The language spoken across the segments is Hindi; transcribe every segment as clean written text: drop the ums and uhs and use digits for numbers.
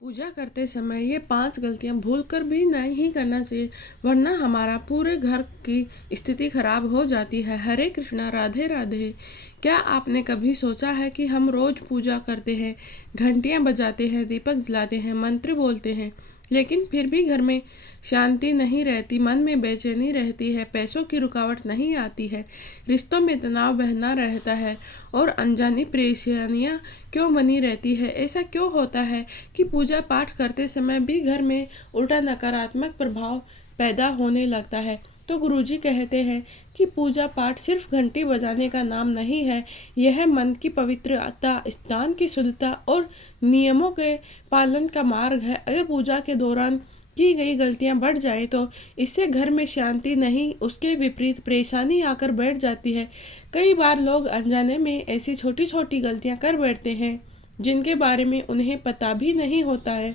पूजा करते समय ये 5 गलतियां भूल कर भी नहीं करना चाहिए, वरना हमारा पूरे घर की स्थिति खराब हो जाती है। हरे कृष्णा, राधे राधे। क्या आपने कभी सोचा है कि हम रोज पूजा करते हैं, घंटियां बजाते हैं, दीपक जलाते हैं, मंत्र बोलते हैं, लेकिन फिर भी घर में शांति नहीं रहती, मन में बेचैनी रहती है, पैसों की रुकावट नहीं आती है, रिश्तों में तनाव बहना रहता है और अनजानी परेशानियां क्यों बनी रहती है? ऐसा क्यों होता है कि पूजा पाठ करते समय भी घर में उल्टा नकारात्मक प्रभाव पैदा होने लगता है? तो गुरुजी कहते हैं कि पूजा पाठ सिर्फ घंटी बजाने का नाम नहीं है, यह मन की पवित्रता, स्थान की शुद्धता और नियमों के पालन का मार्ग है। अगर पूजा के दौरान की गई गलतियां बढ़ जाए तो इससे घर में शांति नहीं, उसके विपरीत परेशानी आकर बैठ जाती है। कई बार लोग अनजाने में ऐसी छोटी छोटी गलतियां कर बैठते हैं जिनके बारे में उन्हें पता भी नहीं होता है,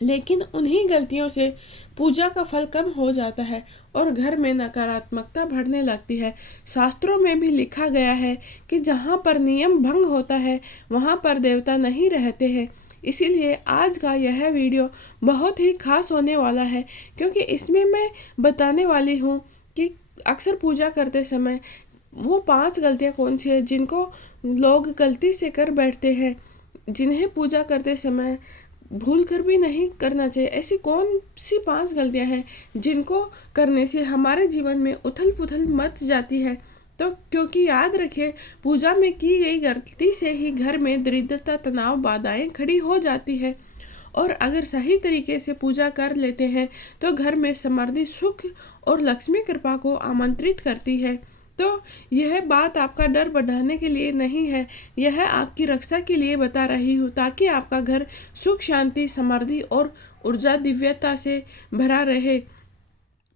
लेकिन उन्हीं गलतियों से पूजा का फल कम हो जाता है और घर में नकारात्मकता बढ़ने लगती है। शास्त्रों में भी लिखा गया है कि जहाँ पर नियम भंग होता है वहाँ पर देवता नहीं रहते हैं। इसीलिए आज का यह वीडियो बहुत ही खास होने वाला है, क्योंकि इसमें मैं बताने वाली हूँ कि अक्सर पूजा करते समय वो 5 गलतियाँ कौन सी है जिनको लोग गलती से कर बैठते हैं, जिन्हें पूजा करते समय भूल कर भी नहीं करना चाहिए। ऐसी कौन सी 5 गलतियां हैं जिनको करने से हमारे जीवन में उथल पुथल मच जाती है? तो क्योंकि याद रखिए, पूजा में की गई गलती से ही घर में दरिद्रता, तनाव, बाधाएं खड़ी हो जाती है। और अगर सही तरीके से पूजा कर लेते हैं तो घर में समृद्धि, सुख और लक्ष्मी कृपा को आमंत्रित करती है। तो यह बात आपका डर बढ़ाने के लिए नहीं है, यह आपकी रक्षा के लिए बता रही हूँ, ताकि आपका घर सुख, शांति, समृद्धि और ऊर्जा दिव्यता से भरा रहे।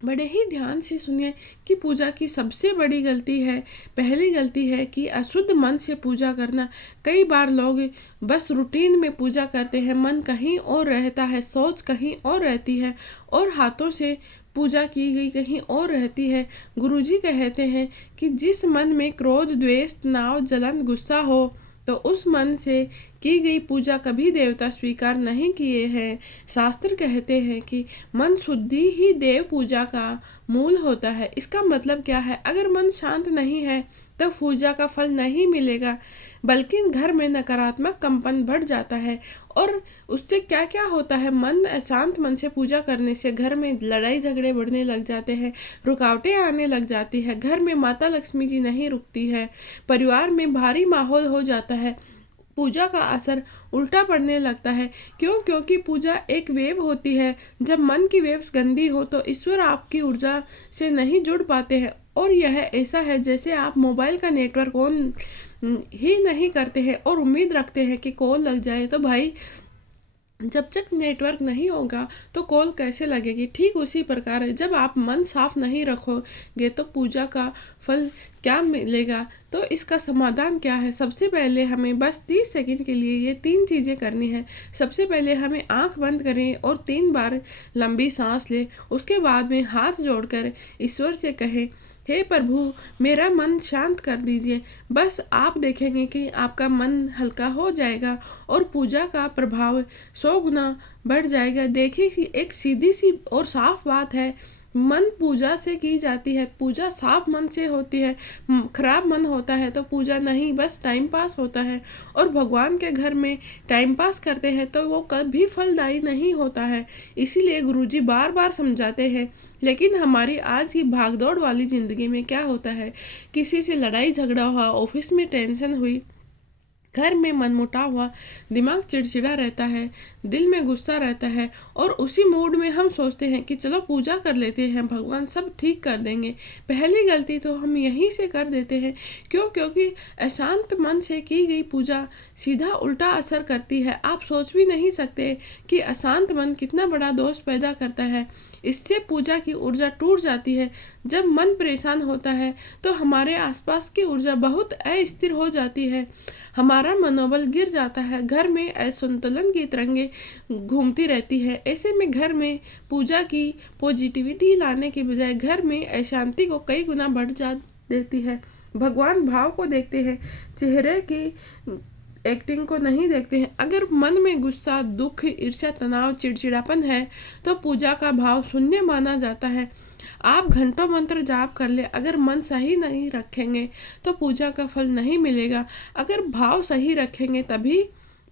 बड़े ही ध्यान से सुनिए कि पूजा की सबसे बड़ी गलती है, पहली गलती है कि अशुद्ध मन से पूजा करना। कई बार लोग बस रूटीन में पूजा करते हैं, मन कहीं और रहता है, सोच कहीं और रहती है और हाथों से पूजा की गई कहीं और रहती है। गुरुजी कहते हैं कि जिस मन में क्रोध, द्वेष, तनाव, जलन, गुस्सा हो तो उस मन से की गई पूजा कभी देवता स्वीकार नहीं किए हैं। शास्त्र कहते हैं कि मन शुद्धि ही देव पूजा का मूल होता है। इसका मतलब क्या है? अगर मन शांत नहीं है तो पूजा का फल नहीं मिलेगा, बल्कि घर में नकारात्मक कंपन बढ़ जाता है। और उससे क्या क्या होता है? मन अशांत मन से पूजा करने से घर में लड़ाई झगड़े बढ़ने लग जाते हैं, रुकावटें आने लग जाती है, घर में माता लक्ष्मी जी नहीं रुकती है, परिवार में भारी माहौल हो जाता है, पूजा का असर उल्टा पड़ने लगता है। क्यों? क्योंकि पूजा एक वेव होती है। जब मन की वेव्स गंदी हो तो ईश्वर आपकी ऊर्जा से नहीं जुड़ पाते हैं, और यह ऐसा है जैसे आप मोबाइल का नेटवर्क ऑन ही नहीं करते हैं और उम्मीद रखते हैं कि कॉल लग जाए। तो भाई, जब तक नेटवर्क नहीं होगा तो कॉल कैसे लगेगी? ठीक उसी प्रकार है, जब आप मन साफ नहीं रखोगे तो पूजा का फल क्या मिलेगा? तो इसका समाधान क्या है? सबसे पहले हमें बस 30 सेकंड के लिए ये 3 चीज़ें करनी है। सबसे पहले हमें आंख बंद करें और 3 बार लंबी सांस लें। उसके बाद में हाथ जोड़कर ईश्वर से कहें, हे प्रभु, मेरा मन शांत कर दीजिए। बस आप देखेंगे कि आपका मन हल्का हो जाएगा और पूजा का प्रभाव 100 गुना बढ़ जाएगा। देखिए कि एक सीधी सी और साफ बात है, मन पूजा से की जाती है, पूजा साफ मन से होती है। खराब मन होता है तो पूजा नहीं, बस टाइम पास होता है। और भगवान के घर में टाइम पास करते हैं तो वो कभी फलदायी नहीं होता है। इसीलिए गुरुजी बार बार समझाते हैं। लेकिन हमारी आज की भागदौड़ वाली ज़िंदगी में क्या होता है? किसी से लड़ाई झगड़ा हुआ, ऑफिस में टेंशन हुई, घर में मनमुटाव हुआ, दिमाग चिड़चिड़ा रहता है, दिल में गुस्सा रहता है, और उसी मूड में हम सोचते हैं कि चलो पूजा कर लेते हैं, भगवान सब ठीक कर देंगे। पहली गलती तो हम यहीं से कर देते हैं। क्यों? क्योंकि अशांत मन से की गई पूजा सीधा उल्टा असर करती है। आप सोच भी नहीं सकते कि अशांत मन कितना बड़ा दोष पैदा करता है। इससे पूजा की ऊर्जा टूट जाती है। जब मन परेशान होता है तो हमारे आसपास की ऊर्जा बहुत अस्थिर हो जाती है, हमारा मनोबल गिर जाता है, घर में असंतुलन की तरंगें घूमती रहती है। ऐसे में घर में पूजा की पॉजिटिविटी लाने के बजाय घर में अशांति को कई गुना बढ़ जा देती है। भगवान भाव को देखते हैं, चेहरे की एक्टिंग को नहीं देखते हैं। अगर मन में गुस्सा, दुख, ईर्ष्या, तनाव, चिड़चिड़ापन है तो पूजा का भाव शून्य माना जाता है। आप घंटों मंत्र जाप कर ले, अगर मन सही नहीं रखेंगे तो पूजा का फल नहीं मिलेगा। अगर भाव सही रखेंगे तभी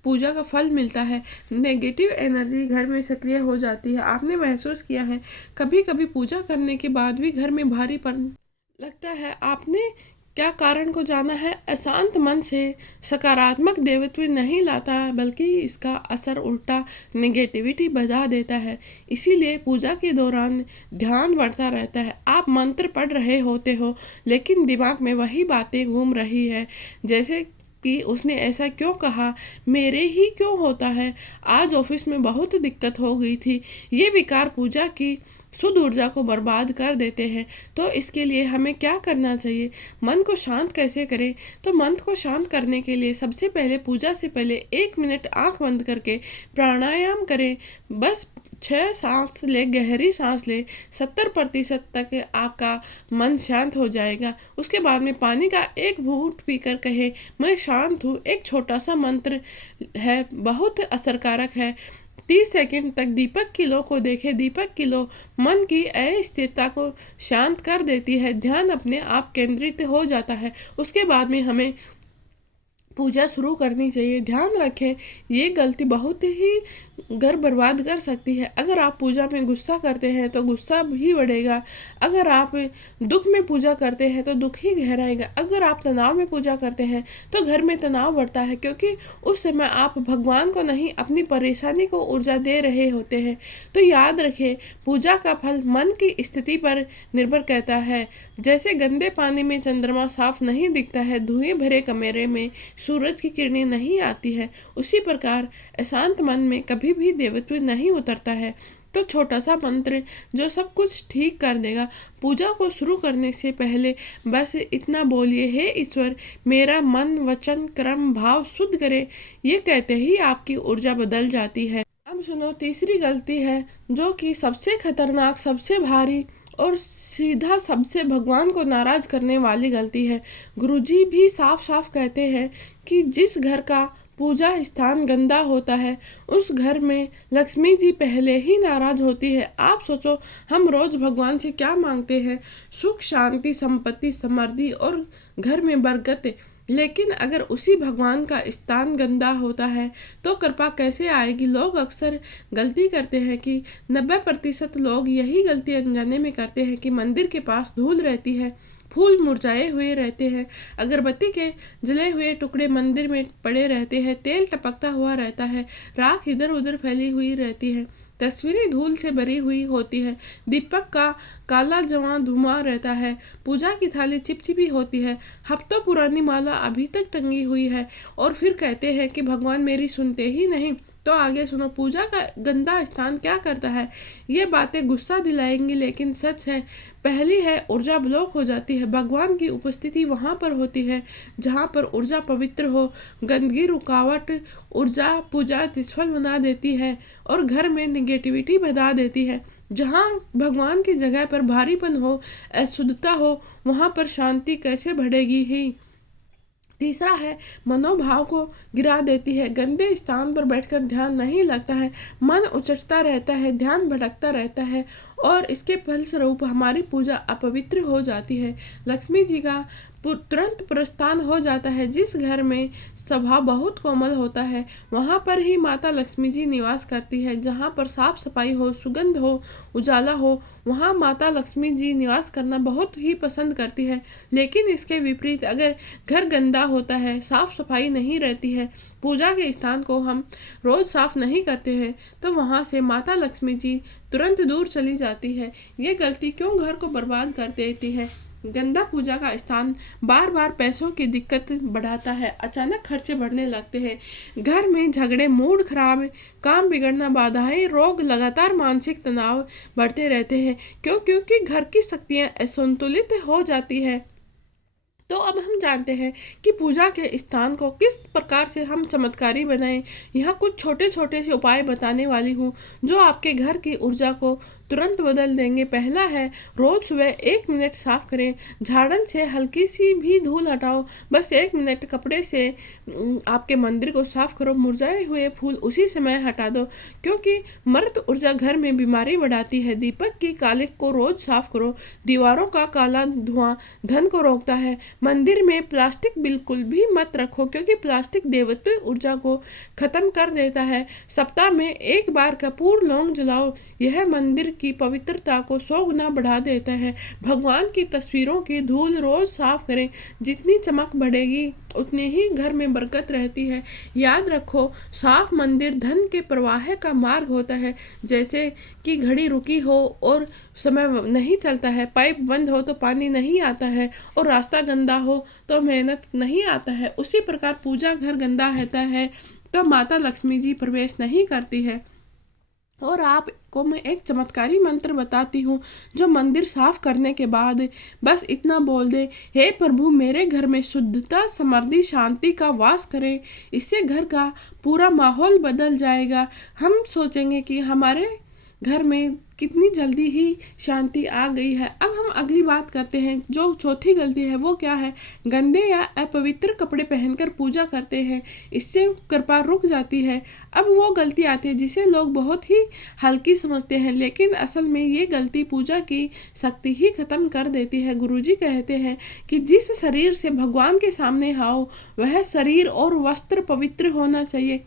पूजा का फल मिलता है। नेगेटिव एनर्जी घर में सक्रिय हो जाती है। आपने महसूस किया है कभी कभी पूजा करने के बाद भी घर में भारीपन लगता है। आपने क्या कारण को जाना है? अशांत मन से सकारात्मक देवत्व नहीं लाता, बल्कि इसका असर उल्टा नेगेटिविटी बढ़ा देता है। इसीलिए पूजा के दौरान ध्यान बढ़ता रहता है। आप मंत्र पढ़ रहे होते हो लेकिन दिमाग में वही बातें घूम रही है, जैसे कि उसने ऐसा क्यों कहा, मेरे ही क्यों होता है, आज ऑफिस में बहुत दिक्कत हो गई थी। ये विकार पूजा की शुद्ध ऊर्जा को बर्बाद कर देते हैं। तो इसके लिए हमें क्या करना चाहिए? मन को शांत कैसे करें? तो मन को शांत करने के लिए सबसे पहले पूजा से पहले 1 मिनट आंख बंद करके प्राणायाम करें। बस 6 सांस ले, गहरी सांस ले, 70% तक आपका मन शांत हो जाएगा। उसके बाद में पानी का एक घूंट पीकर कहे, मैं शांत हूँ। एक छोटा सा मंत्र है, बहुत असरकारक है। 30 सेकंड तक दीपक की लो को देखे। दीपक की लो मन की अस्थिरता को शांत कर देती है। ध्यान अपने आप केंद्रित हो जाता है। उसके बाद में हमें पूजा शुरू करनी चाहिए। ध्यान रखें, ये गलती बहुत ही घर बर्बाद कर सकती है। अगर आप पूजा में गुस्सा करते हैं तो गुस्सा भी बढ़ेगा। अगर आप दुख में पूजा करते हैं तो दुख ही गहराएगा। अगर आप तनाव में पूजा करते हैं तो घर में तनाव बढ़ता है, क्योंकि उस समय आप भगवान को नहीं, अपनी परेशानी को ऊर्जा दे रहे होते हैं। तो याद रखें, पूजा का फल मन की स्थिति पर निर्भर करता है। जैसे गंदे पानी में चंद्रमा साफ नहीं दिखता है, धुएं भरे कमरे में सूरज की किरणें नहीं आती है, उसी प्रकार अशांत मन में कभी भी देवत्व नहीं उतरता है। तो छोटा सा मंत्र जो सब कुछ ठीक कर देगा। पूजा को शुरू करने से पहले बस इतना बोलिए, हे ईश्वर, मेरा मन, वचन, कर्म, भाव शुद्ध करे। ये कहते ही आपकी ऊर्जा बदल जाती है। अब सुनो, तीसरी गलती है जो कि सबसे खतरनाक, सबसे भारी और सीधा सबसे भगवान को नाराज करने वाली गलती है। गुरुजी भी साफ साफ कहते हैं कि जिस घर का पूजा स्थान गंदा होता है उस घर में लक्ष्मी जी पहले ही नाराज होती है। आप सोचो, हम रोज भगवान से क्या मांगते हैं? सुख, शांति, संपत्ति, समृद्धि और घर में बरकत। लेकिन अगर उसी भगवान का स्थान गंदा होता है तो कृपा कैसे आएगी? लोग अक्सर गलती करते हैं कि 90% लोग यही गलती अनजाने में करते हैं कि मंदिर के पास धूल रहती है, फूल मुरझाए हुए रहते हैं, अगरबत्ती के जले हुए टुकड़े मंदिर में पड़े रहते हैं, तेल टपकता हुआ रहता है, राख इधर उधर फैली हुई रहती है, तस्वीरें धूल से भरी हुई होती है, दीपक का काला जवां धुआं रहता है, पूजा की थाली चिपचिपी होती है, हफ्तों पुरानी माला अभी तक टंगी हुई है, और फिर कहते हैं कि भगवान मेरी सुनते ही नहीं। तो आगे सुनो, पूजा का गंदा स्थान क्या करता है? ये बातें गुस्सा दिलाएंगी लेकिन सच है। पहली है, ऊर्जा ब्लॉक हो जाती है। भगवान की उपस्थिति वहाँ पर होती है जहाँ पर ऊर्जा पवित्र हो। गंदगी, रुकावट ऊर्जा पूजा निष्फल बना देती है और घर में निगेटिविटी बढ़ा देती है। जहाँ भगवान की जगह पर भारीपन हो, अशुद्धता हो, वहाँ पर शांति कैसे बढ़ेगी ही। तीसरा है, मनोभाव को गिरा देती है। गंदे स्थान पर बैठकर ध्यान नहीं लगता है, मन उचटता रहता है, ध्यान भटकता रहता है और इसके फलस्वरूप हमारी पूजा अपवित्र हो जाती है। लक्ष्मी जी का तुरंत प्रस्थान हो जाता है। जिस घर में स्वभाव बहुत कोमल होता है वहाँ पर ही माता लक्ष्मी जी निवास करती है। जहाँ पर साफ सफाई हो, सुगंध हो, उजाला हो, वहाँ माता लक्ष्मी जी निवास करना बहुत ही पसंद करती है। लेकिन इसके विपरीत अगर घर गंदा होता है, साफ सफाई नहीं रहती है, पूजा के स्थान को हम रोज साफ नहीं करते हैं, तो वहाँ से माता लक्ष्मी जी तुरंत दूर चली जाती है। ये गलती क्यों घर को बर्बाद कर देती है? गंदा पूजा का स्थान बार बार पैसों की दिक्कत बढ़ाता है, अचानक खर्चे बढ़ने लगते हैं, घर में झगड़े, मूड खराब, काम बिगड़ना, बाधाएं, रोग, लगातार मानसिक तनाव बढ़ते रहते हैं। क्योंकि घर की शक्तियां असंतुलित हो जाती है। तो अब हम जानते हैं कि पूजा के स्थान को किस प्रकार से हम चमत्कारी बनाएं। यहाँ कुछ छोटे छोटे से उपाय बताने वाली हूँ जो आपके घर की ऊर्जा को तुरंत बदल देंगे। पहला है, रोज सुबह 1 मिनट साफ करें। झाड़न से हल्की सी भी धूल हटाओ, बस 1 मिनट कपड़े से आपके मंदिर को साफ करो। मुरझाए हुए फूल उसी समय हटा दो, क्योंकि मृत ऊर्जा घर में बीमारी बढ़ाती है। दीपक की कालिक को रोज साफ करो। दीवारों का काला धुआं धन को रोकता है। मंदिर में प्लास्टिक बिल्कुल भी मत रखो, क्योंकि प्लास्टिक देवत्व ऊर्जा को खत्म कर देता है। सप्ताह में एक बार कपूर लौंग जलाओ, यह मंदिर की पवित्रता को 100 गुना बढ़ा देता है। भगवान की तस्वीरों की धूल रोज साफ करें। जितनी चमक बढ़ेगी उतनी ही घर में बरकत रहती है। याद रखो, साफ मंदिर धन के प्रवाह का मार्ग होता है। जैसे कि घड़ी रुकी हो और समय नहीं चलता है, पाइप बंद हो तो पानी नहीं आता है, और रास्ता गंदा हो तो मेहनत नहीं आता है, उसी प्रकार पूजा घर गंदा रहता है तो माता लक्ष्मी जी प्रवेश नहीं करती है। और आपको मैं एक चमत्कारी मंत्र बताती हूँ, जो मंदिर साफ करने के बाद बस इतना बोल दे, हे प्रभु मेरे घर में शुद्धता, समृद्धि, शांति का वास करे। इससे घर का पूरा माहौल बदल जाएगा। हम सोचेंगे कि हमारे घर में कितनी जल्दी ही शांति आ गई है। अब हम अगली बात करते हैं, जो चौथी गलती है वो क्या है? गंदे या अपवित्र कपड़े पहनकर पूजा करते हैं, इससे कृपा रुक जाती है। अब वो गलती आती है जिसे लोग बहुत ही हल्की समझते हैं, लेकिन असल में ये गलती पूजा की शक्ति ही खत्म कर देती है। गुरुजी कहते हैं कि जिस शरीर से भगवान के सामने आओ, वह शरीर और वस्त्र पवित्र होना चाहिए।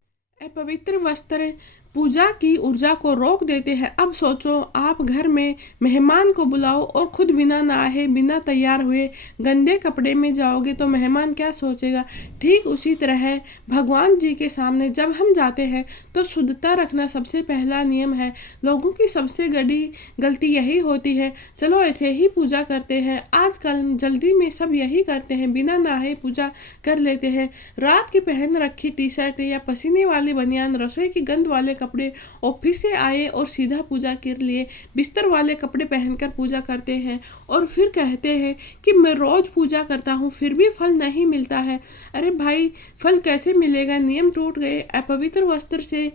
अपवित्र वस्त्र पूजा की ऊर्जा को रोक देते हैं। अब सोचो, आप घर में मेहमान को बुलाओ और खुद बिना नहाए, बिना तैयार हुए गंदे कपड़े में जाओगे तो मेहमान क्या सोचेगा? ठीक उसी तरह भगवान जी के सामने जब हम जाते हैं तो शुद्धता रखना सबसे पहला नियम है। लोगों की सबसे बड़ी गलती यही होती है, चलो ऐसे ही पूजा करते हैं। आजकल जल्दी में सब यही करते हैं, बिना नहाए पूजा कर लेते हैं। रात की पहन रखी टी शर्ट या पसीने वाली बनियान, रसोई की गंद वाले कपड़े, ऑफिस से आए और सीधा पूजा के लिए बिस्तर वाले कपड़े पहनकर पूजा करते हैं, और फिर कहते हैं कि मैं रोज पूजा करता हूँ फिर भी फल नहीं मिलता है। अरे भाई, फल कैसे मिलेगा? नियम टूट गए। अपवित्र वस्त्र से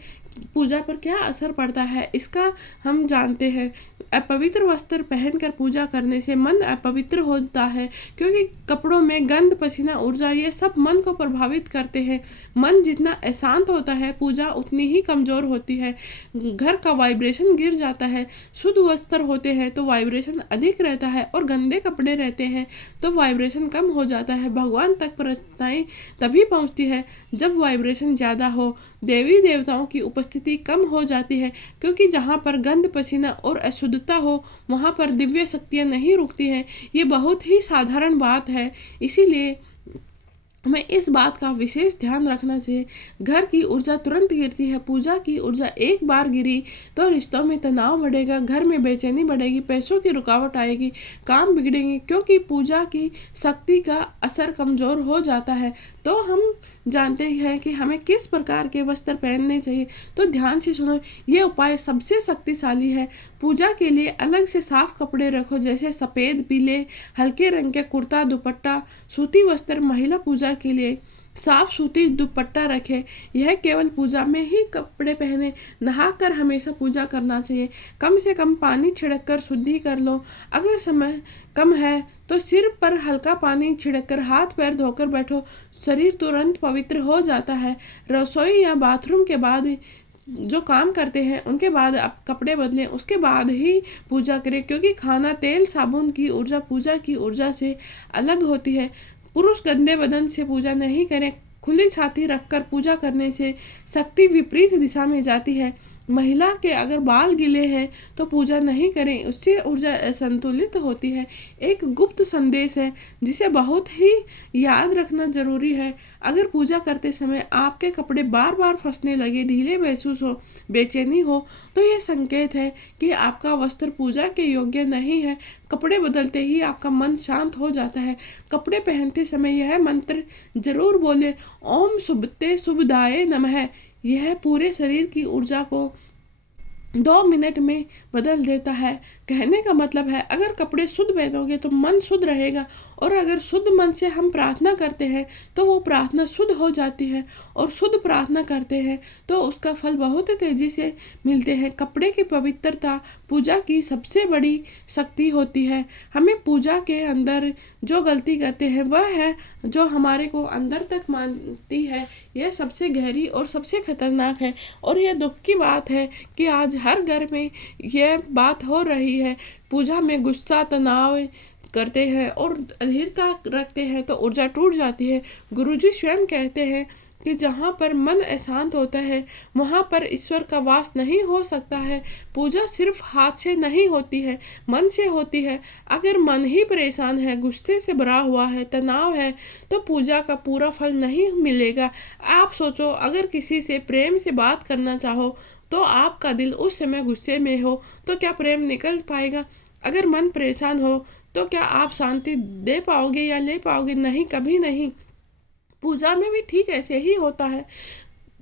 पूजा पर क्या असर पड़ता है इसका हम जानते हैं। अपवित्र वस्त्र पहनकर पूजा करने से मन अपवित्र होता है, क्योंकि कपड़ों में गंध, पसीना, ऊर्जा ये सब मन को प्रभावित करते हैं। मन जितना अशांत होता है, पूजा उतनी ही कमजोर होती है। घर का वाइब्रेशन गिर जाता है। शुद्ध वस्त्र होते हैं तो वाइब्रेशन अधिक रहता है, और गंदे कपड़े रहते हैं तो वाइब्रेशन कम हो जाता है। भगवान तक प्रसन्नताएं तभी पहुंचती है जब वाइब्रेशन ज़्यादा हो। देवी देवताओं की उपस्थिति कम हो जाती है, क्योंकि जहाँ पर गंध, पसीना और अशुद्धता हो वहाँ पर दिव्य शक्तियाँ नहीं रुकती हैं। ये बहुत ही साधारण बात है, इसीलिए हमें इस बात का विशेष ध्यान रखना चाहिए। घर की ऊर्जा तुरंत गिरती है। पूजा की ऊर्जा एक बार गिरी तो रिश्तों में तनाव बढ़ेगा, घर में बेचैनी बढ़ेगी, पैसों की रुकावट आएगी, काम बिगड़ेंगे, क्योंकि पूजा की शक्ति का असर कमज़ोर हो जाता है। तो हम जानते हैं कि हमें किस प्रकार के वस्त्र पहनने चाहिए, तो ध्यान से सुनो। ये उपाय सबसे शक्तिशाली है। पूजा के लिए अलग से साफ कपड़े रखो, जैसे सफ़ेद, पीले, हल्के रंग के कुर्ता, दुपट्टा। सूती वस्त्र महिला पूजा के लिए साफ सूती दुपट्टा रखे। यह केवल पूजा में ही कपड़े पहने। नहाकर हमेशा पूजा करना चाहिए। कम से कम पानी छिड़क कर शुद्धि कर लो। अगर समय कम है तो सिर पर हल्का पानी छिड़क कर हाथ पैर धोकर बैठो, शरीर तुरंत पवित्र हो जाता है। रसोई या बाथरूम के बाद जो काम करते हैं उनके बाद आप कपड़े बदलें, उसके बाद ही पूजा करें, क्योंकि खाना, तेल, साबुन की ऊर्जा पूजा की ऊर्जा से अलग होती है। पुरुष गंदे बदन से पूजा नहीं करें। खुली छाती रखकर पूजा करने से शक्ति विपरीत दिशा में जाती है। महिला के अगर बाल गीले हैं तो पूजा नहीं करें, उससे ऊर्जा असंतुलित होती है। एक गुप्त संदेश है जिसे बहुत ही याद रखना जरूरी है। अगर पूजा करते समय आपके कपड़े बार बार फंसने लगे, ढीले महसूस हो, बेचैनी हो, तो यह संकेत है कि आपका वस्त्र पूजा के योग्य नहीं है। कपड़े बदलते ही आपका मन शांत हो जाता है। कपड़े पहनते समय यह मंत्र जरूर बोले, ओम शुभते शुभदाय नमः। यह पूरे शरीर की ऊर्जा को 2 मिनट में बदल देता है। कहने का मतलब है, अगर कपड़े शुद्ध पहनोगे तो मन शुद्ध रहेगा, और अगर शुद्ध मन से हम प्रार्थना करते हैं तो वो प्रार्थना शुद्ध हो जाती है, और शुद्ध प्रार्थना करते हैं तो उसका फल बहुत तेजी से मिलते हैं। कपड़े की पवित्रता पूजा की सबसे बड़ी शक्ति होती है। हमें पूजा के अंदर जो गलती करते हैं वह है जो हमारे को अंदर तक मानती है, यह सबसे गहरी और सबसे खतरनाक है। और यह दुख की बात है कि आज हर घर में यह बात हो रही है। पूजा में गुस्सा, तनाव करते हैं और अधीरता रखते हैं तो ऊर्जा टूट जाती है। गुरुजी स्वयं कहते हैं कि जहाँ पर मन अशांत होता है वहाँ पर ईश्वर का वास नहीं हो सकता है। पूजा सिर्फ हाथ से नहीं होती है, मन से होती है। अगर मन ही परेशान है, गुस्से से भरा हुआ है, तनाव है, तो पूजा का पूरा फल नहीं मिलेगा। आप सोचो, अगर किसी से प्रेम से बात करना चाहो तो आपका दिल उस समय गुस्से में हो तो क्या प्रेम निकल पाएगा? अगर मन परेशान हो तो क्या आप शांति दे पाओगे या ले पाओगे? नहीं, कभी नहीं। पूजा में भी ठीक ऐसे ही होता है।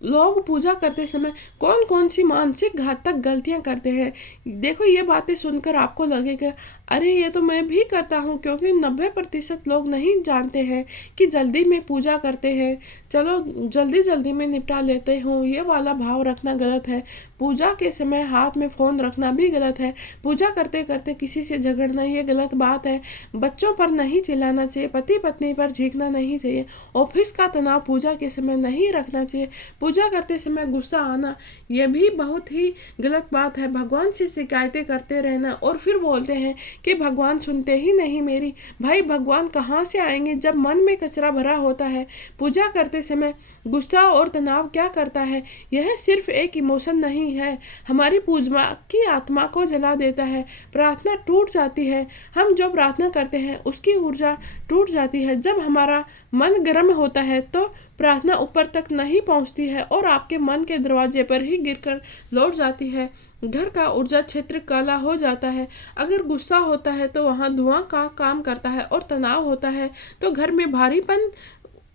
लोग पूजा करते समय कौन कौन सी मानसिक घातक गलतियां करते हैं। देखो, ये बातें सुनकर आपको लगेगा अरे ये तो मैं भी करता हूँ, क्योंकि 90% लोग नहीं जानते हैं कि जल्दी में पूजा करते हैं, चलो जल्दी जल्दी में निपटा लेते हूँ, ये वाला भाव रखना गलत है। पूजा के समय हाथ में फ़ोन रखना भी गलत है। पूजा करते करते किसी से झगड़ना ये गलत बात है। बच्चों पर नहीं चिल्लाना चाहिए, पति पत्नी पर झींकना नहीं चाहिए, ऑफिस का तनाव पूजा के समय नहीं रखना चाहिए। पूजा करते समय गुस्सा आना यह भी बहुत ही गलत बात है। भगवान से शिकायतें करते रहना और फिर बोलते हैं कि भगवान सुनते ही नहीं मेरी। भाई, भगवान कहाँ से आएंगे जब मन में कचरा भरा होता है? पूजा करते समय गुस्सा और तनाव क्या करता है? यह सिर्फ एक इमोशन नहीं है, हमारी पूजा की आत्मा को जला देता है। प्रार्थना टूट जाती है, हम जो प्रार्थना करते हैं उसकी ऊर्जा टूट जाती है। जब हमारा मन गर्म होता है तो प्रार्थना ऊपर तक नहीं पहुंचती है और आपके मन के दरवाजे पर ही गिरकर लौट जाती है। घर का ऊर्जा क्षेत्र काला हो जाता है। अगर गुस्सा होता है तो वहाँ धुआं का काम करता है, और तनाव होता है तो घर में भारीपन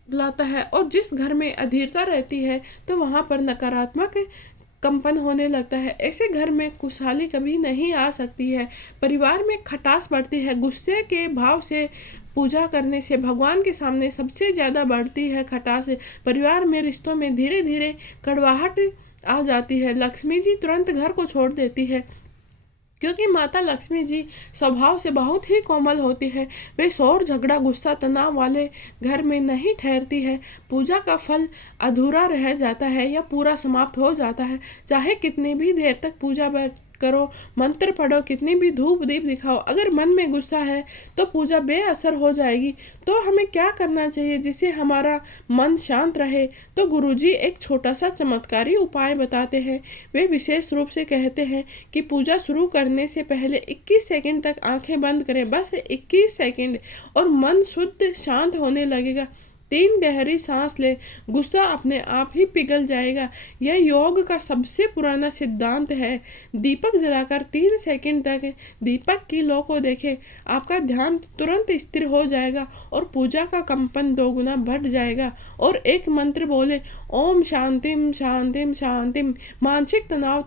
लाता है, और जिस घर में अधीरता रहती है तो वहाँ पर नकारात्मक कंपन होने लगता है। ऐसे घर में खुशहाली कभी नहीं आ सकती है। परिवार में खटास बढ़ती है। गुस्से के भाव से पूजा करने से भगवान के सामने सबसे ज़्यादा बढ़ती है खटास। परिवार में रिश्तों में धीरे धीरे कड़वाहट आ जाती है। लक्ष्मी जी तुरंत घर को छोड़ देती है, क्योंकि माता लक्ष्मी जी स्वभाव से बहुत ही कोमल होती है। वे शोर, झगड़ा, गुस्सा, तनाव वाले घर में नहीं ठहरती है। पूजा का फल अधूरा रह जाता है या पूरा समाप्त हो जाता है। चाहे कितनी भी देर तक पूजा करो, मंत्र पढ़ो, कितनी भी धूप दीप दिखाओ, अगर मन में गुस्सा है तो पूजा बेअसर हो जाएगी। तो हमें क्या करना चाहिए जिससे हमारा मन शांत रहे? तो गुरुजी एक छोटा सा चमत्कारी उपाय बताते हैं। वे विशेष रूप से कहते हैं कि पूजा शुरू करने से पहले 21 सेकंड तक आंखें बंद करें, बस 21 सेकंड, और मन शुद्ध शांत होने लगेगा। 3 गहरी सांस ले, गुस्सा अपने आप ही पिघल जाएगा। यह योग का सबसे पुराना सिद्धांत है। दीपक जलाकर 3 सेकंड तक दीपक की लौ को देखें, आपका ध्यान तुरंत स्थिर हो जाएगा और पूजा का कंपन 2 गुना बढ़ जाएगा। और एक मंत्र बोले, ओम शांतिम शांतिम शांतिम। मानसिक तनाव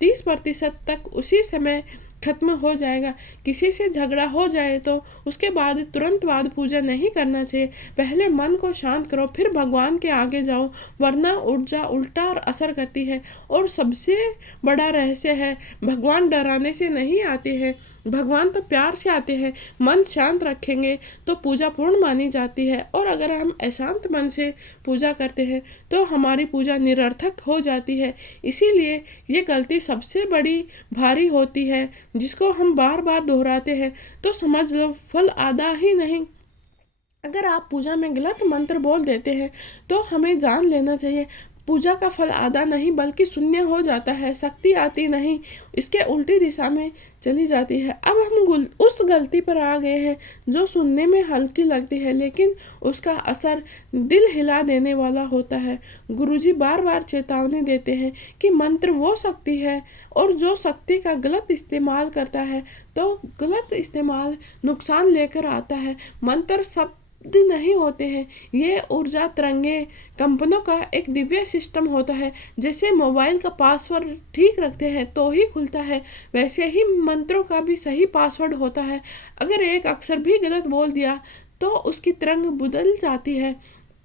30% तक उसी समय खत्म हो जाएगा। किसी से झगड़ा हो जाए तो उसके बाद तुरंत बाद पूजा नहीं करना चाहिए। पहले मन को शांत करो, फिर भगवान के आगे जाओ, वरना ऊर्जा उल्टा और असर करती है। और सबसे बड़ा रहस्य है, भगवान डराने से नहीं आते हैं, भगवान तो प्यार से आते हैं। मन शांत रखेंगे तो पूजा पूर्ण मानी जाती है, और अगर हम अशांत मन से पूजा करते हैं तो हमारी पूजा निरर्थक हो जाती है। इसीलिए ये गलती सबसे बड़ी भारी होती है, जिसको हम बार बार दोहराते हैं तो समझ लो फल आधा ही नहीं। अगर आप पूजा में गलत मंत्र बोल देते हैं तो हमें जान लेना चाहिए, पूजा का फल आधा नहीं बल्कि शून्य हो जाता है। शक्ति आती नहीं, इसके उल्टी दिशा में चली जाती है। अब हम उस गलती पर आ गए हैं जो सुनने में हल्की लगती है, लेकिन उसका असर दिल हिला देने वाला होता है। गुरुजी बार बार चेतावनी देते हैं कि मंत्र वो शक्ति है, और जो शक्ति का गलत इस्तेमाल करता है तो गलत इस्तेमाल नुकसान लेकर आता है। मंत्र सब नहीं होते हैं। ये ऊर्जा तरंगे कंपनों का एक दिव्य सिस्टम होता है। जैसे मोबाइल का पासवर्ड ठीक रखते हैं तो ही खुलता है, वैसे ही मंत्रों का भी सही पासवर्ड होता है। अगर एक अक्षर भी गलत बोल दिया तो उसकी तरंग बदल जाती है।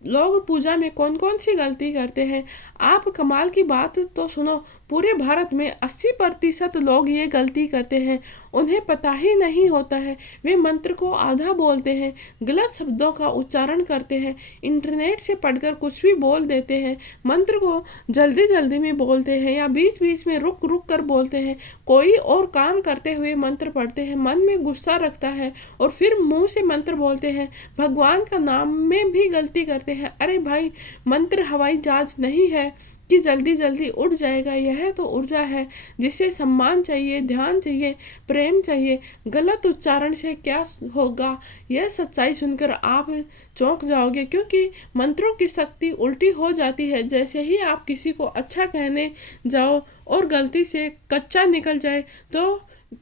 लोग पूजा में कौन कौन सी गलती करते हैं, आप कमाल की बात तो सुनो। पूरे भारत में 80% लोग ये गलती करते हैं। उन्हें पता ही नहीं होता है, वे मंत्र को आधा बोलते हैं, गलत शब्दों का उच्चारण करते हैं, इंटरनेट से पढ़कर कुछ भी बोल देते हैं, मंत्र को जल्दी जल्दी में बोलते हैं या बीच बीच में रुक रुक कर बोलते हैं, कोई और काम करते हुए मंत्र पढ़ते हैं, मन में गुस्सा रखता है और फिर मुंह से मंत्र बोलते हैं, भगवान का नाम में भी गलती करते हैं। अरे भाई, मंत्र हवाई जहाज नहीं है कि जल्दी जल्दी उड़ जाएगा। यह तो ऊर्जा है जिसे सम्मान चाहिए, ध्यान चाहिए, प्रेम चाहिए। गलत उच्चारण से क्या होगा, यह सच्चाई सुनकर आप चौंक जाओगे, क्योंकि मंत्रों की शक्ति उल्टी हो जाती है। जैसे ही आप किसी को अच्छा कहने जाओ और गलती से कच्चा निकल जाए तो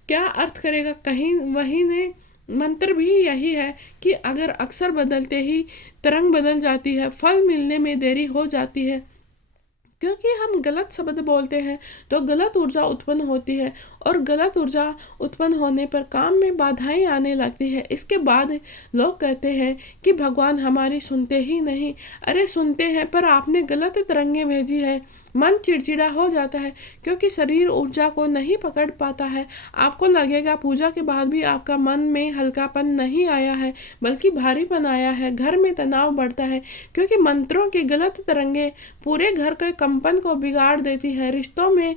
क्या अर्थ करेगा। कहीं वही ने मंत्र भी यही है कि अगर अक्षर बदलते ही तरंग बदल जाती है, फल मिलने में देरी हो जाती है, क्योंकि हम गलत शब्द बोलते हैं तो गलत ऊर्जा उत्पन्न होती है और गलत ऊर्जा उत्पन्न होने पर काम में बाधाएं आने लगती है। इसके बाद लोग कहते हैं कि भगवान हमारी सुनते ही नहीं। अरे सुनते हैं, पर आपने गलत तरंगें भेजी है। मन चिड़चिड़ा हो जाता है क्योंकि शरीर ऊर्जा को नहीं पकड़ पाता है। आपको लगेगा पूजा के बाद भी आपका मन में हल्कापन नहीं आया है, बल्कि भारीपन आया है। घर में तनाव बढ़ता है क्योंकि मंत्रों की गलत तरंगे पूरे घर के कंपन को बिगाड़ देती है, रिश्तों में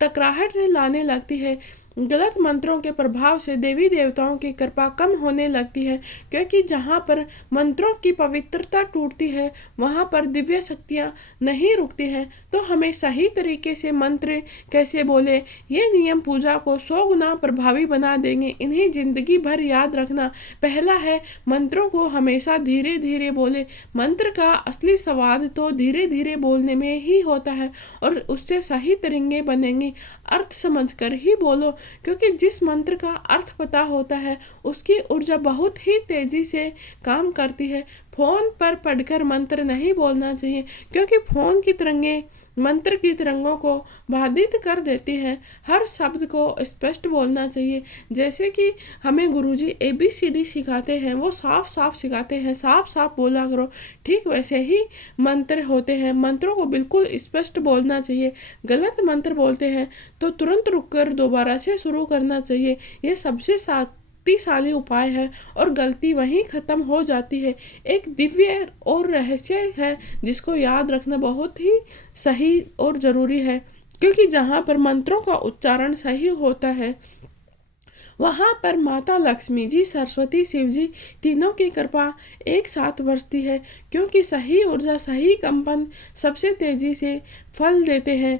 टकराहट लाने लगती है। गलत मंत्रों के प्रभाव से देवी देवताओं की कृपा कम होने लगती है, क्योंकि जहाँ पर मंत्रों की पवित्रता टूटती है वहाँ पर दिव्य शक्तियाँ नहीं रुकती हैं। तो हमें सही तरीके से मंत्र कैसे बोले, ये नियम पूजा को 100 गुना प्रभावी बना देंगे। इन्हें जिंदगी भर याद रखना। पहला है, मंत्रों को हमेशा धीरे धीरे बोले। मंत्र का असली स्वाद तो धीरे धीरे बोलने में ही होता है और उससे सही तरंगे बनेंगी। अर्थ समझकर ही बोलो, क्योंकि जिस मंत्र का अर्थ पता होता है उसकी ऊर्जा बहुत ही तेजी से काम करती है। फोन पर पढ़कर मंत्र नहीं बोलना चाहिए, क्योंकि फोन की तरंगें मंत्र की तरंगों को बाधित कर देती है। हर शब्द को स्पष्ट बोलना चाहिए। जैसे कि हमें गुरुजी ABCD सिखाते हैं, वो साफ साफ सिखाते हैं, साफ साफ बोला करो। ठीक वैसे ही मंत्र होते हैं, मंत्रों को बिल्कुल स्पष्ट बोलना चाहिए। गलत मंत्र बोलते हैं तो तुरंत रुककर दोबारा से शुरू करना चाहिए। ये सबसे शक्तिशाली उपाय है और गलती वहीं खत्म हो जाती है। एक दिव्य और रहस्य है जिसको याद रखना बहुत ही सही और जरूरी है, क्योंकि जहाँ पर मंत्रों का उच्चारण सही होता है वहाँ पर माता लक्ष्मी जी, सरस्वती, शिव जी तीनों की कृपा एक साथ बरसती है, क्योंकि सही ऊर्जा, सही कंपन सबसे तेजी से फल देते हैं।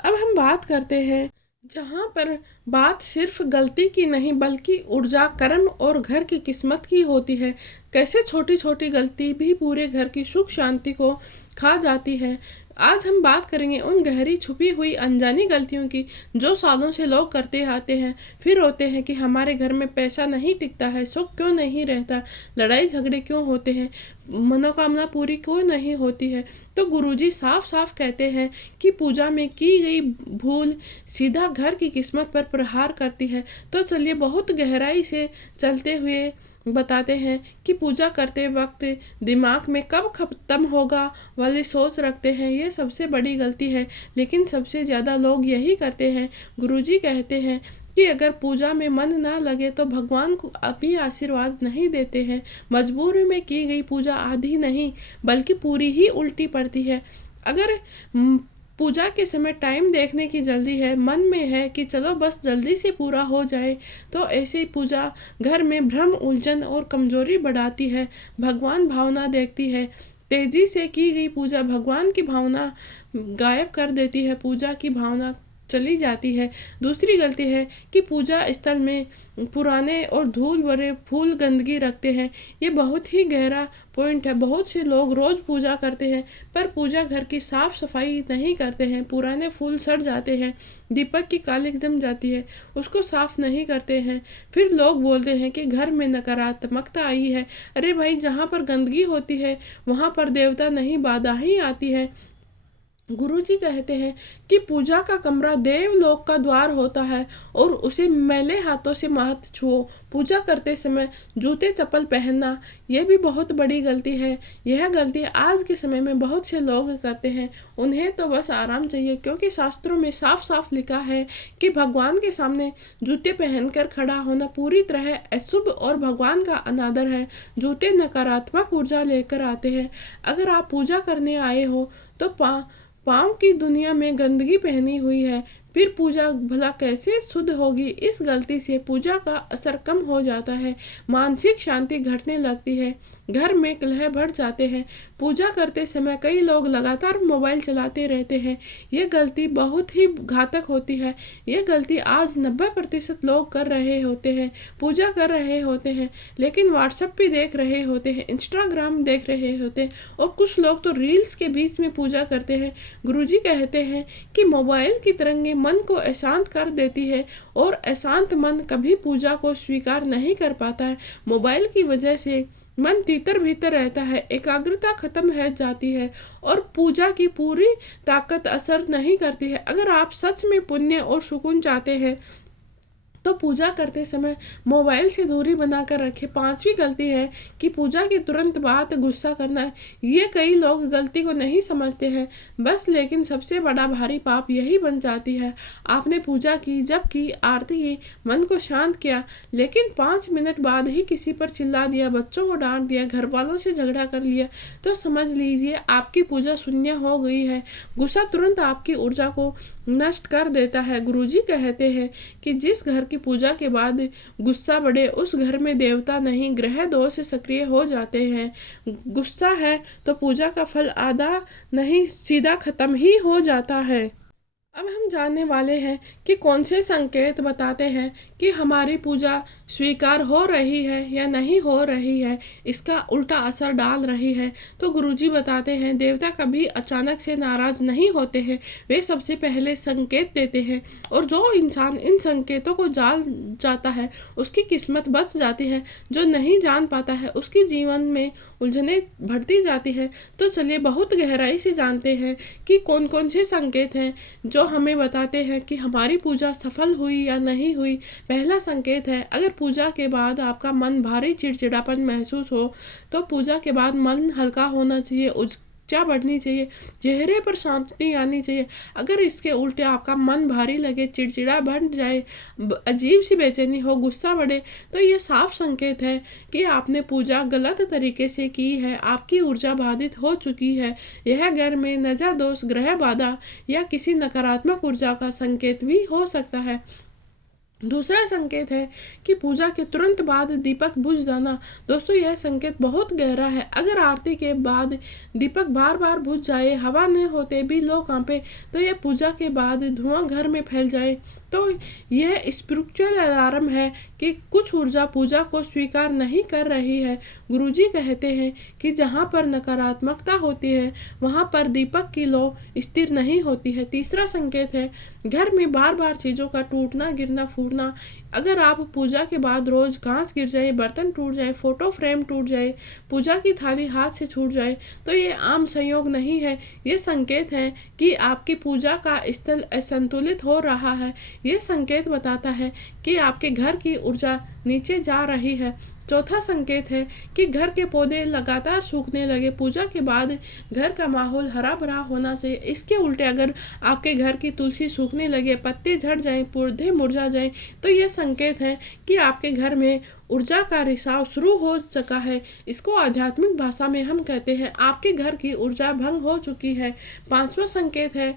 अब हम बात करते हैं जहाँ पर बात सिर्फ गलती की नहीं बल्कि ऊर्जा, कर्म और घर की किस्मत की होती है। कैसे छोटी छोटी गलती भी पूरे घर की सुख शांति को खा जाती है। आज हम बात करेंगे उन गहरी छुपी हुई अनजानी गलतियों की जो सालों से लोग करते आते हैं। फिर होते हैं कि हमारे घर में पैसा नहीं टिकता है, सुख क्यों नहीं रहता, लड़ाई झगड़े क्यों होते हैं, मनोकामना पूरी क्यों नहीं होती है। तो गुरुजी साफ साफ कहते हैं कि पूजा में की गई भूल सीधा घर की किस्मत पर प्रहार करती है। तो चलिए बहुत गहराई से चलते हुए बताते हैं कि पूजा करते वक्त दिमाग में कब खत्म होगा वाली सोच रखते हैं। ये सबसे बड़ी गलती है, लेकिन सबसे ज़्यादा लोग यही करते हैं। गुरुजी कहते हैं कि अगर पूजा में मन ना लगे तो भगवान को अभी आशीर्वाद नहीं देते हैं। मजबूरी में की गई पूजा आधी नहीं बल्कि पूरी ही उल्टी पड़ती है। अगर पूजा के समय टाइम देखने की जल्दी है, मन में है कि चलो बस जल्दी से पूरा हो जाए, तो ऐसे पूजा घर में भ्रम, उलझन और कमजोरी बढ़ाती है। भगवान भावना देखती है। तेजी से की गई पूजा भगवान की भावना गायब कर देती है। पूजा की भावना चली जाती है। दूसरी गलती है कि पूजा स्थल में पुराने और धूल भरे फूल गंदगी रखते हैं। ये बहुत ही गहरा पॉइंट है। बहुत से लोग रोज पूजा करते हैं पर पूजा घर की साफ सफाई नहीं करते हैं। पुराने फूल सड़ जाते हैं, दीपक की कालिक जम जाती है, उसको साफ नहीं करते हैं। फिर लोग बोलते हैं कि घर में नकारात्मकता आई है। अरे भाई, जहाँ पर गंदगी होती है वहाँ पर देवता नहीं, बाधा ही आती है। गुरुजी कहते हैं कि पूजा का कमरा देवलोक का द्वार होता है और उसे मैले हाथों से मत छुओ। पूजा करते समय जूते चप्पल पहनना यह भी बहुत बड़ी गलती है। यह गलती आज के समय में बहुत से लोग करते हैं। उन्हें तो बस आराम चाहिए, क्योंकि शास्त्रों में साफ साफ लिखा है कि भगवान के सामने जूते पहनकर खड़ा होना पूरी तरह अशुभ और भगवान का अनादर है। जूते नकारात्मक ऊर्जा लेकर आते हैं। अगर आप पूजा करने आए हो तो पाँव की दुनिया में गंदगी पहनी हुई है, फिर पूजा भला कैसे शुद्ध होगी। इस गलती से पूजा का असर कम हो जाता है, मानसिक शांति घटने लगती है, घर में कलह बढ़ जाते हैं। पूजा करते समय कई लोग लगातार मोबाइल चलाते रहते हैं। ये गलती बहुत ही घातक होती है। ये गलती आज 90% लोग कर रहे होते हैं। पूजा कर रहे होते हैं लेकिन व्हाट्सएप पे देख रहे होते हैं, इंस्टाग्राम देख रहे होते हैं और कुछ लोग तो रील्स के बीच में पूजा करते हैं। गुरुजी कहते हैं कि मोबाइल की तरंगे मन को अशांत कर देती है और अशांत मन कभी पूजा को स्वीकार नहीं कर पाता है। मोबाइल की वजह से मन तीतर भीतर रहता है, एकाग्रता खत्म हो जाती है और पूजा की पूरी ताकत असर नहीं करती है। अगर आप सच में पुण्य और सुकून चाहते हैं तो पूजा करते समय मोबाइल से दूरी बनाकर रखें। 5वीं गलती है कि पूजा के तुरंत बाद गुस्सा करना है। ये कई लोग गलती को नहीं समझते हैं बस, लेकिन सबसे बड़ा भारी पाप यही बन जाती है। आपने पूजा की, जब की, आरती की, मन को शांत किया, लेकिन 5 मिनट बाद ही किसी पर चिल्ला दिया, बच्चों को डांट दिया, घर वालों से झगड़ा कर लिया, तो समझ लीजिए आपकी पूजा शून्य हो गई है। गुस्सा तुरंत आपकी ऊर्जा को नष्ट कर देता है। गुरुजी कहते हैं कि जिस घर की पूजा के बाद गुस्सा बढ़े उस घर में देवता नहीं, ग्रह दोष सक्रिय हो जाते हैं। गुस्सा है तो पूजा का फल आधा नहीं सीधा खत्म ही हो जाता है। अब हम जानने वाले हैं कि कौन से संकेत बताते हैं कि हमारी पूजा स्वीकार हो रही है या नहीं हो रही है, इसका उल्टा असर डाल रही है। तो गुरुजी बताते हैं देवता कभी अचानक से नाराज नहीं होते हैं, वे सबसे पहले संकेत देते हैं और जो इंसान इन संकेतों को जान जाता है उसकी किस्मत बच जाती है। जो नहीं जान पाता है उसकी जीवन में उलझने बढ़ती जाती है। तो चलिए बहुत गहराई से जानते हैं कि कौन कौन से संकेत हैं जो हमें बताते हैं कि हमारी पूजा सफल हुई या नहीं हुई। पहला संकेत है, अगर पूजा के बाद आपका मन भारी चिड़चिड़ापन महसूस हो तो पूजा के बाद मन हल्का होना चाहिए, ऊर्जा बढ़नी चाहिए, चेहरे पर शांति आनी चाहिए। अगर इसके उल्टे आपका मन भारी लगे, चिड़चिड़ा बढ़ जाए, अजीब सी बेचैनी हो, गुस्सा बढ़े, तो ये साफ संकेत है कि आपने पूजा गलत तरीके से की है, आपकी ऊर्जा बाधित हो चुकी है। यह घर में नजर दोष, ग्रह बाधा या किसी नकारात्मक ऊर्जा का संकेत भी हो सकता है। दूसरा संकेत है कि पूजा के तुरंत बाद दीपक बुझ जाना। दोस्तों यह संकेत बहुत गहरा है। अगर आरती के बाद दीपक बार बार बुझ जाए, हवा न होते भी लोग कांपे, तो यह पूजा के बाद धुआं घर में फैल जाए, तो यह स्पिरिचुअल अलार्म है कि कुछ ऊर्जा पूजा को स्वीकार नहीं कर रही है। गुरुजी कहते हैं कि जहाँ पर नकारात्मकता होती है वहाँ पर दीपक की लौ स्थिर नहीं होती है। तीसरा संकेत है घर में बार बार चीज़ों का टूटना, गिरना, फूटना। अगर आप पूजा के बाद रोज कांच गिर जाए, बर्तन टूट जाए, फोटो फ्रेम टूट जाए, पूजा की थाली हाथ से छूट जाए, तो ये आम संयोग नहीं है। ये संकेत है कि आपकी पूजा का स्थल असंतुलित हो रहा है। ये संकेत बताता है कि आपके घर की ऊर्जा नीचे जा रही है। चौथा संकेत है कि घर के पौधे लगातार सूखने लगे। पूजा के बाद घर का माहौल हरा भरा होना चाहिए। इसके उल्टे अगर आपके घर की तुलसी सूखने लगे, पत्ते झड़ जाएं, पौधे मुरझा जाएं, तो यह संकेत है कि आपके घर में ऊर्जा का रिसाव शुरू हो चुका है। इसको आध्यात्मिक भाषा में हम कहते हैं आपके घर की ऊर्जा भंग हो चुकी है। 5वां संकेत है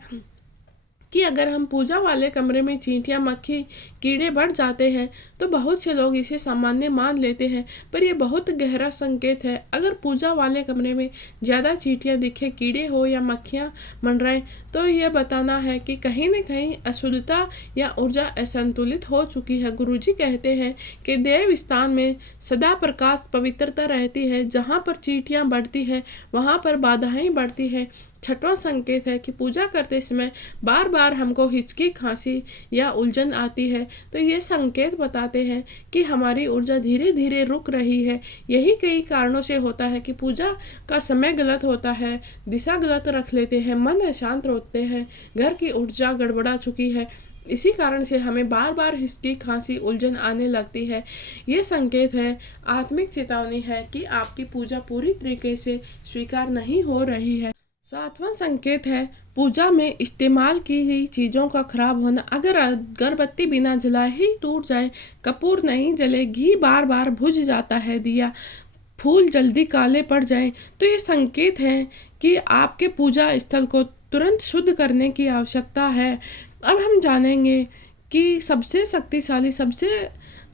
कि अगर हम पूजा वाले कमरे में चींटियां, मक्खी, कीड़े बढ़ जाते हैं तो बहुत से लोग इसे सामान्य मान लेते हैं, पर यह बहुत गहरा संकेत है। अगर पूजा वाले कमरे में ज़्यादा चींटियां दिखे, कीड़े हो या मक्खियां मंडराएं, तो यह बताना है कि कहीं न कहीं अशुद्धता या ऊर्जा असंतुलित हो चुकी है। गुरुजी कहते हैं कि देव स्थान में सदा प्रकाश, पवित्रता रहती है। जहाँ पर चींटियां बढ़ती है वहाँ पर बाधाएं बढ़ती है। छठवां संकेत है कि पूजा करते समय बार बार हमको हिचकी, खांसी या उलझन आती है, तो ये संकेत बताते हैं कि हमारी ऊर्जा धीरे धीरे रुक रही है। यही कई कारणों से होता है कि पूजा का समय गलत होता है, दिशा गलत रख लेते हैं, मन अशांत होते हैं, घर की ऊर्जा गड़बड़ा चुकी है। इसी कारण से हमें बार बार हिचकी, खांसी, उलझन आने लगती है। ये संकेत है, आत्मिक चेतावनी है कि आपकी पूजा पूरी तरीके से स्वीकार नहीं हो रही है। सातवां संकेत है पूजा में इस्तेमाल की गई चीज़ों का खराब होना। अगर अगरबत्ती बिना जलाए ही टूट जाए, कपूर नहीं जले, घी बार बार बुझ जाता है, दिया, फूल जल्दी काले पड़ जाए, तो ये संकेत है कि आपके पूजा स्थल को तुरंत शुद्ध करने की आवश्यकता है। अब हम जानेंगे कि सबसे शक्तिशाली, सबसे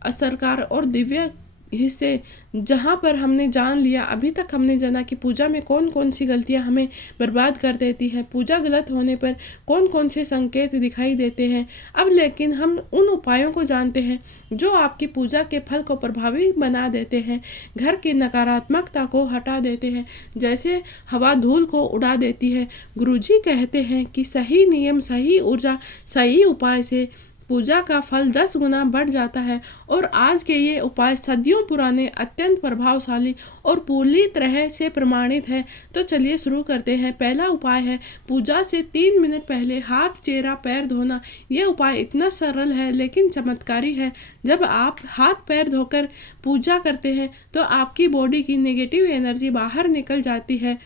असरकार और दिव्य हिस्से जहाँ पर हमने जान लिया, अभी तक हमने जाना कि पूजा में कौन कौन सी गलतियाँ हमें बर्बाद कर देती हैं, पूजा गलत होने पर कौन कौन से संकेत दिखाई देते हैं। अब लेकिन हम उन उपायों को जानते हैं जो आपकी पूजा के फल को प्रभावी बना देते हैं, घर की नकारात्मकता को हटा देते हैं, जैसे हवा धूल को उड़ा देती है। गुरुजी कहते हैं कि सही नियम, सही ऊर्जा, सही उपाय से पूजा का फल 10 गुना बढ़ जाता है। और आज के ये उपाय सदियों पुराने, अत्यंत प्रभावशाली और पूरी तरह से प्रमाणित है। तो चलिए शुरू करते हैं। पहला उपाय है पूजा से 3 मिनट पहले हाथ, चेहरा, पैर धोना। ये उपाय इतना सरल है लेकिन चमत्कारी है। जब आप हाथ पैर धोकर पूजा करते हैं तो आपकी बॉडी की नेगेटिव एनर्जी बाहर निकल जाती है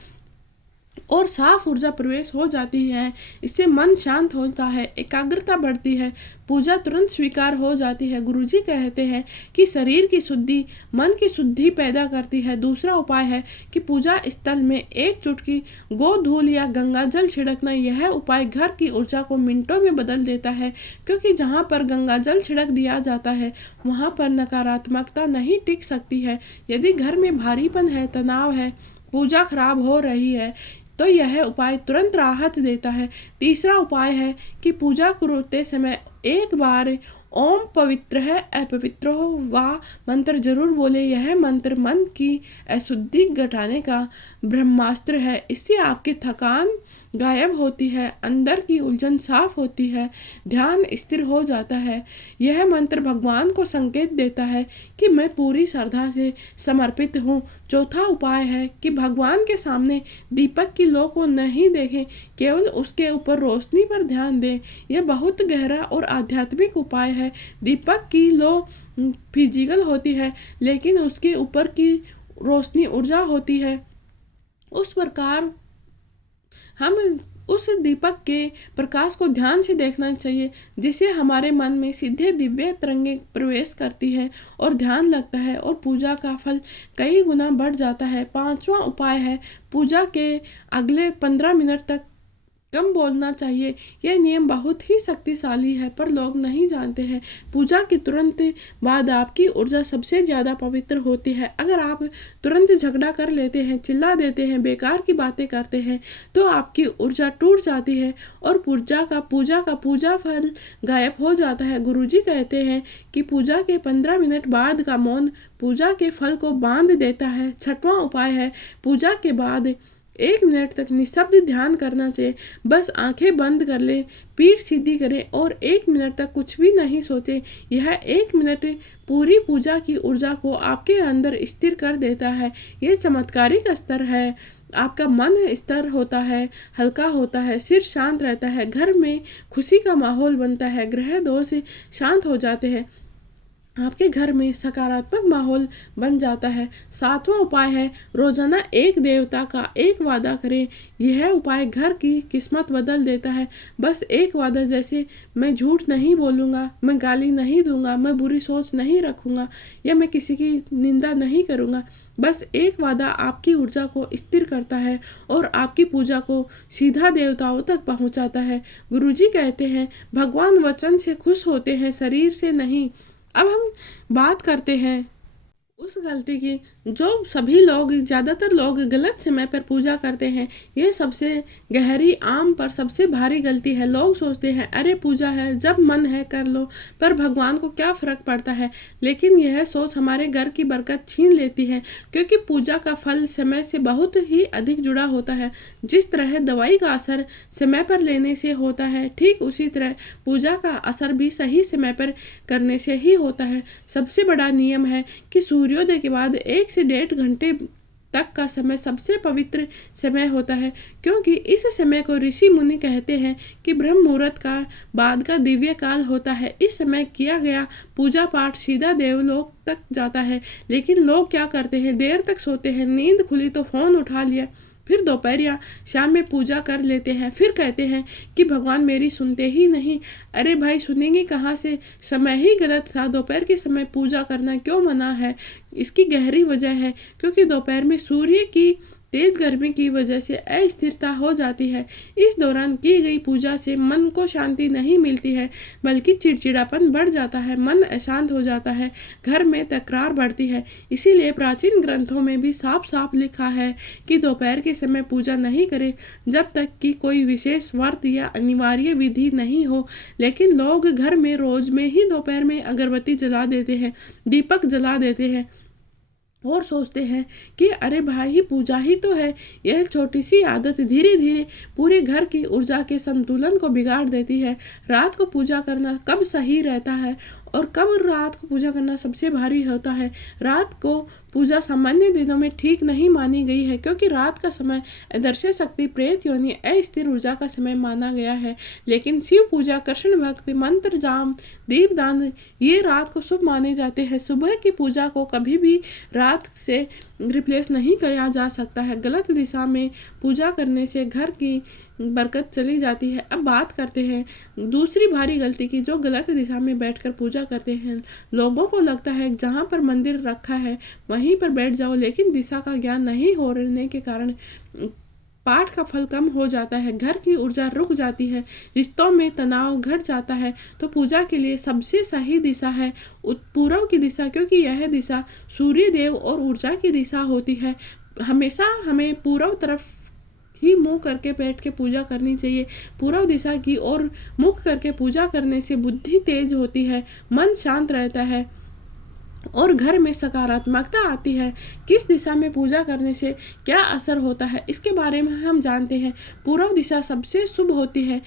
और साफ ऊर्जा प्रवेश हो जाती है। इससे मन शांत होता है, एकाग्रता बढ़ती है, पूजा तुरंत स्वीकार हो जाती है। गुरुजी कहते हैं कि शरीर की शुद्धि मन की शुद्धि पैदा करती है। दूसरा उपाय है कि पूजा स्थल में 1 चुटकी गोधूल या गंगा जल छिड़कना। यह उपाय घर की ऊर्जा को मिनटों में बदल देता है, क्योंकि जहाँ पर गंगा जल छिड़क दिया जाता है वहाँ पर नकारात्मकता नहीं टिक सकती है। यदि घर में भारीपन है, तनाव है, पूजा खराब हो रही है, तो यह उपाय तुरंत राहत देता है। तीसरा उपाय है कि पूजा करते समय एक बार ओम पवित्र है अपवित्र हो वाह मंत्र जरूर बोले। यह मंत्र मन की अशुद्धि घटाने का ब्रह्मास्त्र है। इससे आपकी थकान गायब होती है, अंदर की उलझन साफ होती है, ध्यान स्थिर हो जाता है। यह मंत्र भगवान को संकेत देता है कि मैं पूरी श्रद्धा से समर्पित हूँ। चौथा उपाय है कि भगवान के सामने दीपक की लौ को नहीं देखें, केवल उसके ऊपर रोशनी पर ध्यान दें। यह बहुत गहरा और आध्यात्मिक उपाय है। दीपक की लौ फिजिकल होती है लेकिन उसके ऊपर की रोशनी ऊर्जा होती है। उस प्रकार हम उस दीपक के प्रकाश को ध्यान से देखना चाहिए, जिससे हमारे मन में सीधे दिव्य तरंगें प्रवेश करती है और ध्यान लगता है और पूजा का फल कई गुना बढ़ जाता है। पांचवा उपाय है पूजा के अगले 15 मिनट तक कम बोलना चाहिए। यह नियम बहुत ही शक्तिशाली है पर लोग नहीं जानते हैं। पूजा के तुरंत बाद आपकी ऊर्जा सबसे ज़्यादा पवित्र होती है। अगर आप तुरंत झगड़ा कर लेते हैं, चिल्ला देते हैं, बेकार की बातें करते हैं, तो आपकी ऊर्जा टूट जाती है और पूजा का पूजा फल गायब हो जाता है। गुरुजी कहते हैं कि पूजा के 15 मिनट बाद का मौन पूजा के फल को बांध देता है। छठवां उपाय है पूजा के बाद 1 मिनट तक निःशब्द ध्यान करना चाहिए। बस आंखें बंद कर ले, पीठ सीधी करें और 1 मिनट तक कुछ भी नहीं सोचे। यह 1 मिनट पूरी पूजा की ऊर्जा को आपके अंदर स्थिर कर देता है। यह चमत्कारिक स्तर है। आपका मन स्थिर होता है, हल्का होता है, सिर शांत रहता है, घर में खुशी का माहौल बनता है, ग्रह दोष शांत हो जाते हैं। आपके घर में सकारात्मक माहौल बन जाता है। सातवां उपाय है, रोजाना एक देवता का एक वादा करें। यह उपाय घर की किस्मत बदल देता है। बस एक वादा, जैसे मैं झूठ नहीं बोलूँगा, मैं गाली नहीं दूंगा, मैं बुरी सोच नहीं रखूँगा या मैं किसी की निंदा नहीं करूँगा। बस एक वादा आपकी ऊर्जा को स्थिर करता है और आपकी पूजा को सीधा देवताओं तक पहुँचाता है। गुरुजी कहते हैं, भगवान वचन से खुश होते हैं, शरीर से नहीं। अब हम बात करते हैं उस गलती की जो सभी लोग, ज़्यादातर लोग गलत समय पर पूजा करते हैं। ये सबसे गहरी, आम पर सबसे भारी गलती है। लोग सोचते हैं अरे पूजा है, जब मन है कर लो, पर भगवान को क्या फ़र्क पड़ता है। लेकिन यह सोच हमारे घर की बरकत छीन लेती है, क्योंकि पूजा का फल समय से बहुत ही अधिक जुड़ा होता है। जिस तरह दवाई का असर समय पर लेने से होता है, ठीक उसी तरह पूजा का असर भी सही समय पर करने से ही होता है। सबसे बड़ा नियम है कि सूर्योदय के बाद 1 से 1.5 घंटे तक का समय सबसे पवित्र समय होता है, क्योंकि इस समय को ऋषि मुनि कहते हैं कि ब्रह्म मुहूर्त का बाद का दिव्य काल होता है। इस समय किया गया पूजा पाठ सीधा देवलोक तक जाता है। लेकिन लोग क्या करते हैं, देर तक सोते हैं, नींद खुली तो फोन उठा लिया, फिर दोपहर या शाम में पूजा कर लेते हैं, फिर कहते हैं कि भगवान मेरी सुनते ही नहीं। अरे भाई, सुनेंगे कहाँ से, समय ही गलत था। दोपहर के समय पूजा करना क्यों मना है? इसकी गहरी वजह है क्योंकि दोपहर में सूर्य की तेज गर्मी की वजह से अस्थिरता हो जाती है। इस दौरान की गई पूजा से मन को शांति नहीं मिलती है, बल्कि चिड़चिड़ापन बढ़ जाता है, मन अशांत हो जाता है, घर में तकरार बढ़ती है। इसीलिए प्राचीन ग्रंथों में भी साफ साफ लिखा है कि दोपहर के समय पूजा नहीं करें, जब तक कि कोई विशेष व्रत या अनिवार्य विधि नहीं हो। लेकिन लोग घर में रोज में ही दोपहर में अगरबत्ती जला देते हैं, दीपक जला देते हैं और सोचते हैं कि अरे भाई, पूजा ही तो है। यह छोटी सी आदत धीरे धीरे पूरे घर की ऊर्जा के संतुलन को बिगाड़ देती है। रात को पूजा करना कब सही रहता है और कब रात को पूजा करना सबसे भारी होता है? रात को पूजा सामान्य दिनों में ठीक नहीं मानी गई है, क्योंकि रात का समय अदृश्य शक्ति, प्रेत योनि, अस्थिर ऊर्जा का समय माना गया है। लेकिन शिव पूजा, कृष्ण भक्ति, मंत्र जाप, दीपदान ये रात को शुभ माने जाते हैं। सुबह की पूजा को कभी भी रात से रिप्लेस नहीं किया जा सकता है। गलत दिशा में पूजा करने से घर की बरकत चली जाती है। अब बात करते हैं दूसरी भारी गलती की, जो गलत दिशा में बैठकर पूजा करते हैं। लोगों को लगता है जहाँ पर मंदिर रखा है वहीं पर बैठ जाओ, लेकिन दिशा का ज्ञान नहीं होने के कारण पाठ का फल कम हो जाता है, घर की ऊर्जा रुक जाती है, रिश्तों में तनाव घट जाता है। तो पूजा के लिए सबसे सही दिशा है पूर्व की दिशा, क्योंकि यह दिशा सूर्य देव और ऊर्जा की दिशा होती है। हमेशा हमें पूर्व तरफ ही मुंह करके बैठ के पूजा करनी चाहिए। पूर्व दिशा की ओर मुख करके पूजा करने से बुद्धि तेज होती है, मन शांत रहता है और घर में सकारात्मकता आती है। किस दिशा में पूजा करने से क्या असर होता है, इसके बारे में हम जानते हैं। पूर्व दिशा सबसे शुभ होती है।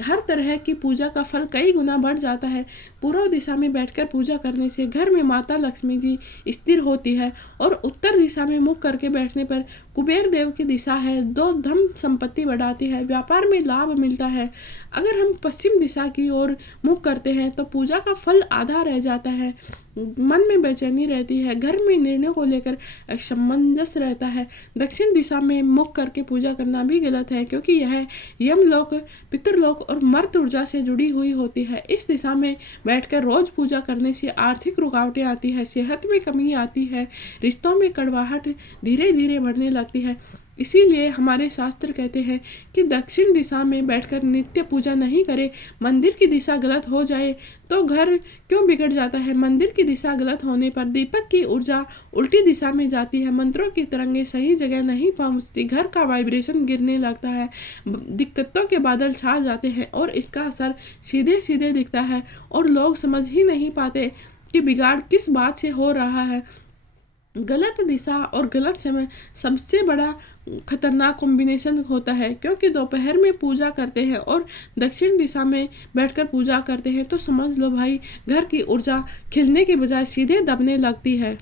हर तरह की पूजा का फल कई गुना बढ़ जाता है। पूर्व दिशा में बैठकर पूजा करने से घर में माता लक्ष्मी जी स्थिर होती है और उत्तर दिशा में मुख करके बैठने पर कुबेर देव की दिशा है, दो धन संपत्ति बढ़ाती है, व्यापार में लाभ मिलता है। अगर हम पश्चिम दिशा की ओर मुख करते हैं तो पूजा का फल आधा रह जाता है, मन में बेचैनी रहती है, घर में निर्णयों को लेकर असमंजस रहता है। दक्षिण दिशा में मुख करके पूजा करना भी गलत है, क्योंकि यह यमलोक, पितृलोक और मर्त ऊर्जा से जुड़ी हुई होती है। इस दिशा में बैठकर रोज पूजा करने से आर्थिक रुकावटें आती है, सेहत में कमी आती है, रिश्तों में कड़वाहट धीरे धीरे बढ़ने लगती है। इसीलिए हमारे शास्त्र कहते हैं कि दक्षिण दिशा में बैठकर नित्य पूजा नहीं करें। मंदिर की दिशा गलत हो जाए तो घर क्यों बिगड़ जाता है? मंदिर की दिशा गलत होने पर दीपक की ऊर्जा उल्टी दिशा में जाती है, मंत्रों की तरंगे सही जगह नहीं पहुंचती, घर का वाइब्रेशन गिरने लगता है, दिक्कतों के बादल छा जाते हैं और इसका असर सीधे सीधे दिखता है और लोग समझ ही नहीं पाते कि बिगाड़ किस बात से हो रहा है। गलत दिशा और गलत समय सबसे बड़ा खतरनाक कॉम्बिनेशन होता है, क्योंकि दोपहर में पूजा करते हैं और दक्षिण दिशा में बैठकर पूजा करते हैं तो समझ लो भाई, घर की ऊर्जा खिलने के बजाय सीधे दबने लगती है।